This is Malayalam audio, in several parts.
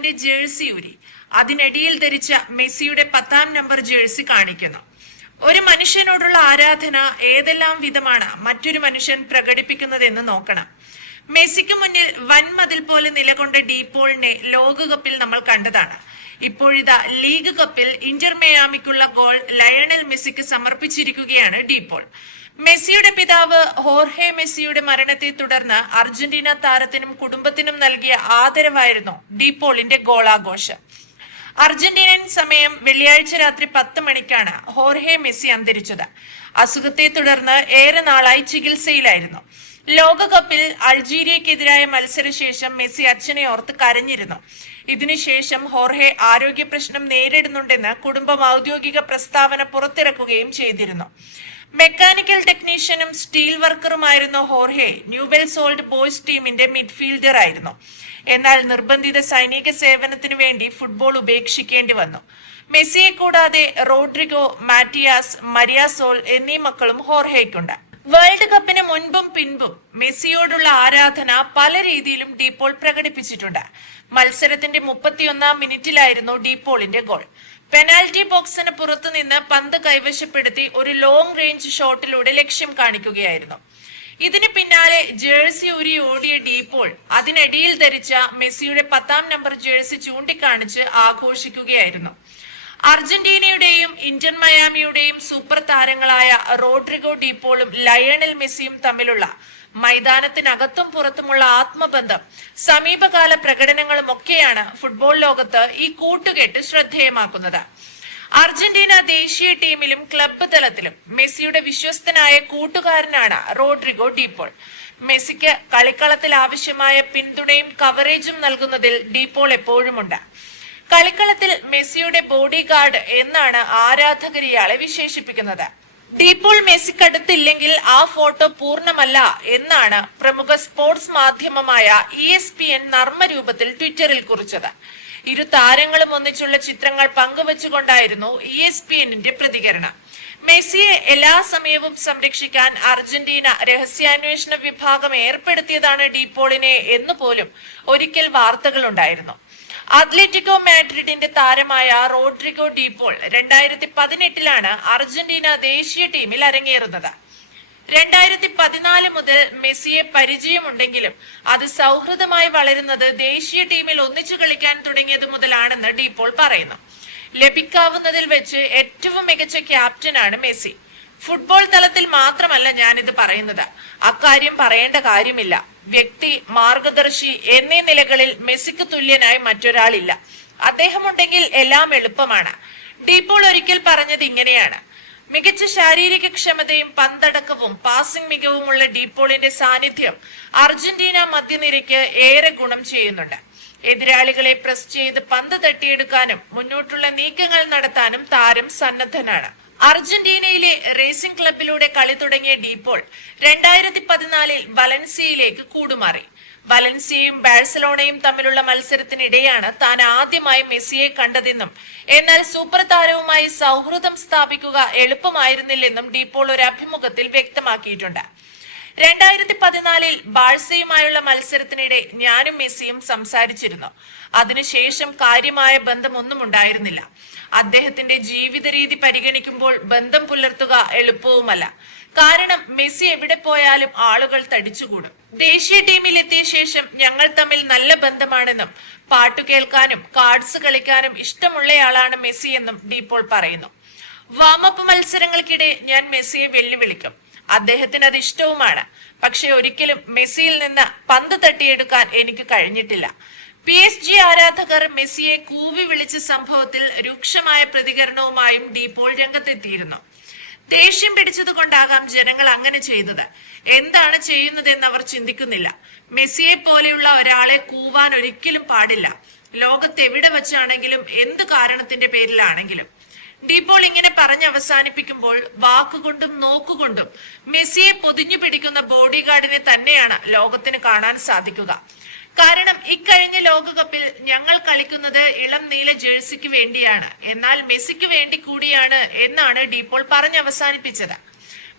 തന്റെ ജേഴ്സി ഊരി അതിനടിയിൽ ധരിച്ച മെസ്സിയുടെ 10-ാം നമ്പർ ജേഴ്സി കാണിക്കുന്നു. ഒരു മനുഷ്യനോടുള്ള ആരാധന ഏതെല്ലാം വിധമാണ് മറ്റൊരു മനുഷ്യൻ പ്രകടിപ്പിക്കുന്നതെന്ന് നോക്കണം. മെസ്സിക്ക് മുന്നിൽ വൻമതിൽ പോലെ നിലകൊണ്ട ഡീപോളിനെ ലോകകപ്പിൽ നമ്മൾ കണ്ടതാണ്. ഇപ്പോഴിതാ ലീഗ് കപ്പിൽ ഇന്റർ മയാമിക്കുള്ള ഗോൾ ലയണൽ മെസ്സിക്ക് സമർപ്പിച്ചിരിക്കുകയാണ് ഡീപോൾ. മെസ്സിയുടെ പിതാവ് ഹോർഹെ മെസ്സിയുടെ മരണത്തെ തുടർന്ന് അർജന്റീന താരത്തിനും കുടുംബത്തിനും നൽകിയ ആദരവായിരുന്നു ഡീപോളിന്റെ ഗോളാഘോഷം. അർജന്റീനൻ സമയം വെള്ളിയാഴ്ച രാത്രി 10 മണിക്കാണ് ഹോർഹെ മെസ്സി അന്തരിച്ചത്. അസുഖത്തെ തുടർന്ന് ഏറെ നാളായി ചികിത്സയിലായിരുന്നു. ലോകകപ്പിൽ അൾജീരിയക്കെതിരായ മത്സരശേഷം മെസ്സി അച്ഛനെ ഓർത്ത് കരഞ്ഞിരുന്നു. ഇതിനുശേഷം ഹോർഹെ ആരോഗ്യ പ്രശ്നം നേരിടുന്നുണ്ടെന്ന് കുടുംബം ഔദ്യോഗിക പ്രസ്താവന പുറത്തിറക്കുകയും ചെയ്തിരുന്നു. മെക്കാനിക്കൽ ടെക്നീഷ്യനും സ്റ്റീൽ വർക്കറുമായിരുന്ന ഹോർഹെ ന്യൂവെൽസ് ഓൾഡ് ബോയ്സ് ടീമിന്റെ മിഡ്ഫീൽഡർ ആയിരുന്നു. എന്നാൽ നിർബന്ധിത സൈനിക സേവനത്തിനു വേണ്ടി ഫുട്ബോൾ ഉപേക്ഷിക്കേണ്ടി വന്നു. മെസ്സിയെ കൂടാതെ റോഡ്രിഗോ, മാറ്റിയാസ്, മരിയാസോൾ എന്നീ മക്കളും ഹോർഹെയ്ക്കുണ്ട്. വേൾഡ് കപ്പിന് മുൻപും പിൻപും മെസ്സിയോടുള്ള ആരാധന പല രീതിയിലും ഡീപോൾ പ്രകടിപ്പിച്ചിട്ടുണ്ട്. മത്സരത്തിന്റെ 31-ാം മിനിറ്റിലായിരുന്നു ഡീപോളിന്റെ ഗോൾ. പെനാൽറ്റി ബോക്സിന് പുറത്തുനിന്ന് പന്ത് കൈവശപ്പെടുത്തി ഒരു ലോങ് റേഞ്ച് ഷോട്ടിലൂടെ ലക്ഷ്യം കാണിക്കുകയായിരുന്നു. ഇതിന് പിന്നാലെ ജേഴ്സി ഊരി ഓടിയ ഡീപോൾ അതിനടിയിൽ ധരിച്ച മെസ്സിയുടെ 10-ാം നമ്പർ ജേഴ്സി ചൂണ്ടിക്കാണിച്ച് ആഘോഷിക്കുകയായിരുന്നു. അർജന്റീനയുടെയും ഇന്റർ മയാമിയുടെയും സൂപ്പർ താരങ്ങളായ റോഡ്രിഗോ ഡീപോളും ലയണൽ മെസ്സിയും തമ്മിലുള്ള മൈതാനത്തിനകത്തും പുറത്തുമുള്ള ആത്മബന്ധം, സമീപകാല പ്രകടനങ്ങളും ഒക്കെയാണ് ഫുട്ബോൾ ലോകത്ത് ഈ കൂട്ടുകെട്ട് ശ്രദ്ധേയമാക്കുന്നത്. അർജന്റീന ദേശീയ ടീമിലും ക്ലബ്ബ് തലത്തിലും മെസ്സിയുടെ വിശ്വസ്തനായ കൂട്ടുകാരനാണ് റോഡ്രിഗോ ഡീപോൾ. മെസ്സിക്ക് കളിക്കളത്തിൽ ആവശ്യമായ പിന്തുണയും കവറേജും നൽകുന്നതിൽ ഡീപോൾ എപ്പോഴുമുണ്ട്. കളിക്കളത്തിൽ മെസ്സിയുടെ ബോഡി ഗാർഡ് എന്നാണ് ആരാധകർ ഇയാളെ വിശേഷിപ്പിക്കുന്നത്. ഡീപോൾ മെസ്സിക്കടുത്തില്ലെങ്കിൽ ആ ഫോട്ടോ പൂർണ്ണമല്ല എന്നാണ് പ്രമുഖ സ്പോർട്സ് മാധ്യമമായ ESPN നർമ്മരൂപത്തിൽ ട്വിറ്ററിൽ കുറിച്ചത്. ഇരു താരങ്ങളും ഒന്നിച്ചുള്ള ചിത്രങ്ങൾ പങ്കുവച്ചുകൊണ്ടായിരുന്നു ESPNന്റെ പ്രതികരണം. മെസ്സിയെ എല്ലാ സമയവും സംരക്ഷിക്കാൻ അർജന്റീന രഹസ്യാന്വേഷണ വിഭാഗം ഏർപ്പെടുത്തിയതാണ് ഡീപോളിനെ എന്നുപോലും ഒരിക്കൽ വാർത്തകളുണ്ടായിരുന്നു. അത്ലറ്റിക്കോ മാഡ്രിഡിന്റെ താരമായ റോഡ്രിഗോ ഡീപോൾ 2018 അർജന്റീന ദേശീയ ടീമിൽ അരങ്ങേറുന്നത്. 2014 മുതൽ മെസ്സിയെ പരിചയമുണ്ടെങ്കിലും അത് സൗഹൃദമായി വളരുന്നത് ദേശീയ ടീമിൽ ഒന്നിച്ചു കളിക്കാൻ തുടങ്ങിയത് മുതലാണെന്ന് ഡീപോൾ പറയുന്നു. ലഭിക്കാവുന്നതിൽ വെച്ച് ഏറ്റവും മികച്ച ക്യാപ്റ്റനാണ് മെസ്സി. ഫുട്ബോൾ തലത്തിൽ മാത്രമല്ല ഞാനിത് പറയുന്നത്, അക്കാര്യം പറയേണ്ട കാര്യമില്ല. വ്യക്തി, മാർഗദർശി എന്നീ നിലകളിൽ മെസ്സിക്ക് തുല്യനായി മറ്റൊരാളില്ല. അദ്ദേഹമുണ്ടെങ്കിൽ എല്ലാം എളുപ്പമാണ്. ഡീപോൾ ഒരിക്കൽ പറഞ്ഞത് ഇങ്ങനെയാണ്: മികച്ച ശാരീരിക ക്ഷമതയും പന്തടക്കവും പാസിംഗ് മികവുമുള്ള ഡീപോളിന്റെ സാന്നിധ്യം അർജന്റീന മധ്യനിരയ്ക്ക് ഏറെ ഗുണം ചെയ്യുന്നുണ്ട്. എതിരാളികളെ പ്രസ് ചെയ്ത് പന്ത് തട്ടിയെടുക്കാനും മുന്നോട്ടുള്ള നീക്കങ്ങൾ നടത്താനും താരം സന്നദ്ധനാണ്. അർജന്റീനയിലെ റേസിംഗ് ക്ലബിലൂടെ കളി തുടങ്ങിയ ഡീപോൾ 2014 വലൻസിയയിലേക്ക് കൂടുമാറി. വലൻസിയയും ബാഴ്സലോണയും തമ്മിലുള്ള മത്സരത്തിനിടെയാണ് താൻ ആദ്യമായി മെസ്സിയെ കണ്ടതെന്നും എന്നാൽ സൂപ്പർ താരവുമായി സൗഹൃദം സ്ഥാപിക്കുക എളുപ്പമായിരുന്നില്ലെന്നും ഡീപോൾ ഒരു അഭിമുഖത്തിൽ വ്യക്തമാക്കിയിട്ടുണ്ട്. 2014 ബാഴ്സയുമായുള്ള മത്സരത്തിനിടെ ഞാനും മെസ്സിയും സംസാരിച്ചിരുന്നു. അതിനുശേഷം കാര്യമായ ബന്ധമൊന്നും ഉണ്ടായിരുന്നില്ല. അദ്ദേഹത്തിന്റെ ജീവിത രീതി പരിഗണിക്കുമ്പോൾ ബന്ധം പുലർത്തുക എളുപ്പവുമല്ല. കാരണം മെസ്സി എവിടെ പോയാലും ആളുകൾ തടിച്ചുകൂടും. ദേശീയ ടീമിൽ എത്തിയ ശേഷം ഞങ്ങൾ തമ്മിൽ നല്ല ബന്ധമാണെന്നും പാട്ടു കേൾക്കാനും കാർഡ്സ് കളിക്കാനും ഇഷ്ടമുള്ളയാളാണ് മെസ്സി എന്നും ഡീപോൾ പറയുന്നു. വാമപ്പ് മത്സരങ്ങൾക്കിടെ ഞാൻ മെസ്സിയെ വെല്ലുവിളിക്കും. അദ്ദേഹത്തിന് അത് ഇഷ്ടവുമാണ്. പക്ഷെ ഒരിക്കലും മെസ്സിയിൽ നിന്ന് പന്ത് തട്ടിയെടുക്കാൻ എനിക്ക് കഴിഞ്ഞിട്ടില്ല. PSG ആരാധകർ മെസ്സിയെ കൂവി വിളിച്ച സംഭവത്തിൽ രൂക്ഷമായ പ്രതികരണവുമായും ഡീപോൾ രംഗത്തെത്തിയിരുന്നു. ദേഷ്യം പിടിച്ചതുകൊണ്ടാകാം ജനങ്ങൾ അങ്ങനെ ചെയ്തത്. എന്താണ് ചെയ്യുന്നതെന്ന് അവർ ചിന്തിക്കുന്നില്ല. മെസ്സിയെ പോലെയുള്ള ഒരാളെ കൂവാൻ ഒരിക്കലും പാടില്ല, ലോകത്തെവിടെ വെച്ചാണെങ്കിലും എന്ത് കാരണത്തിന്റെ പേരിലാണെങ്കിലും. ഡീപോൾ ഇങ്ങനെ പറഞ്ഞ് അവസാനിപ്പിക്കുമ്പോൾ വാക്കുകൊണ്ടും നോക്കുകൊണ്ടും മെസ്സിയെ പൊതിഞ്ഞു പിടിക്കുന്ന ബോഡി ഗാർഡിനെ തന്നെയാണ് ലോകത്തിന് കാണാൻ സാധിക്കുക. കാരണം ഇക്കഴിഞ്ഞ ലോകകപ്പിൽ ഞങ്ങൾ കളിക്കുന്നത് ഇളം നീല ജേഴ്സിക്ക് വേണ്ടിയാണ്, എന്നാൽ മെസ്സിക്ക് വേണ്ടി കൂടിയാണ് എന്നാണ് ഡീപോൾ പറഞ്ഞവസാനിപ്പിച്ചത്.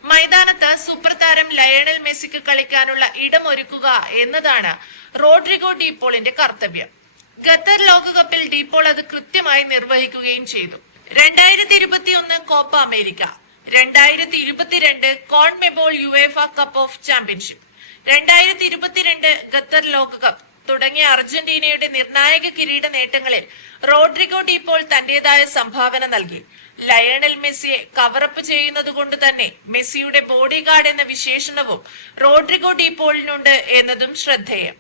മൈതാനത്ത് സൂപ്പർ താരം ലയണൽ മെസ്സിക്ക് കളിക്കാനുള്ള ഇടമൊരുക്കുക എന്നതാണ് റോഡ്രിഗോ ഡീപോളിന്റെ കർത്തവ്യം. ഖത്തർ ലോകകപ്പിൽ ഡീപോൾ അത് കൃത്യമായി നിർവഹിക്കുകയും ചെയ്തു. 2021 Copa America, 2022 CONMEBOL UEFA cup of championship, 2022 Qatar ലോകകപ്പ് തുടങ്ങിയ അർജന്റീനയുടെ നിർണായക കിരീട നേട്ടങ്ങളിൽ റോഡ്രിഗോ ഡീപോൾ തന്റേതായ സംഭാവന നൽകി. ലയണൽ മെസ്സിയെ കവറപ്പ് ചെയ്യുന്നത് കൊണ്ട് തന്നെ മെസ്സിയുടെ ബോഡി ഗാർഡ് എന്ന വിശേഷണവും റോഡ്രിഗോ ഡീപോളിനുണ്ട് എന്നതും ശ്രദ്ധേയം.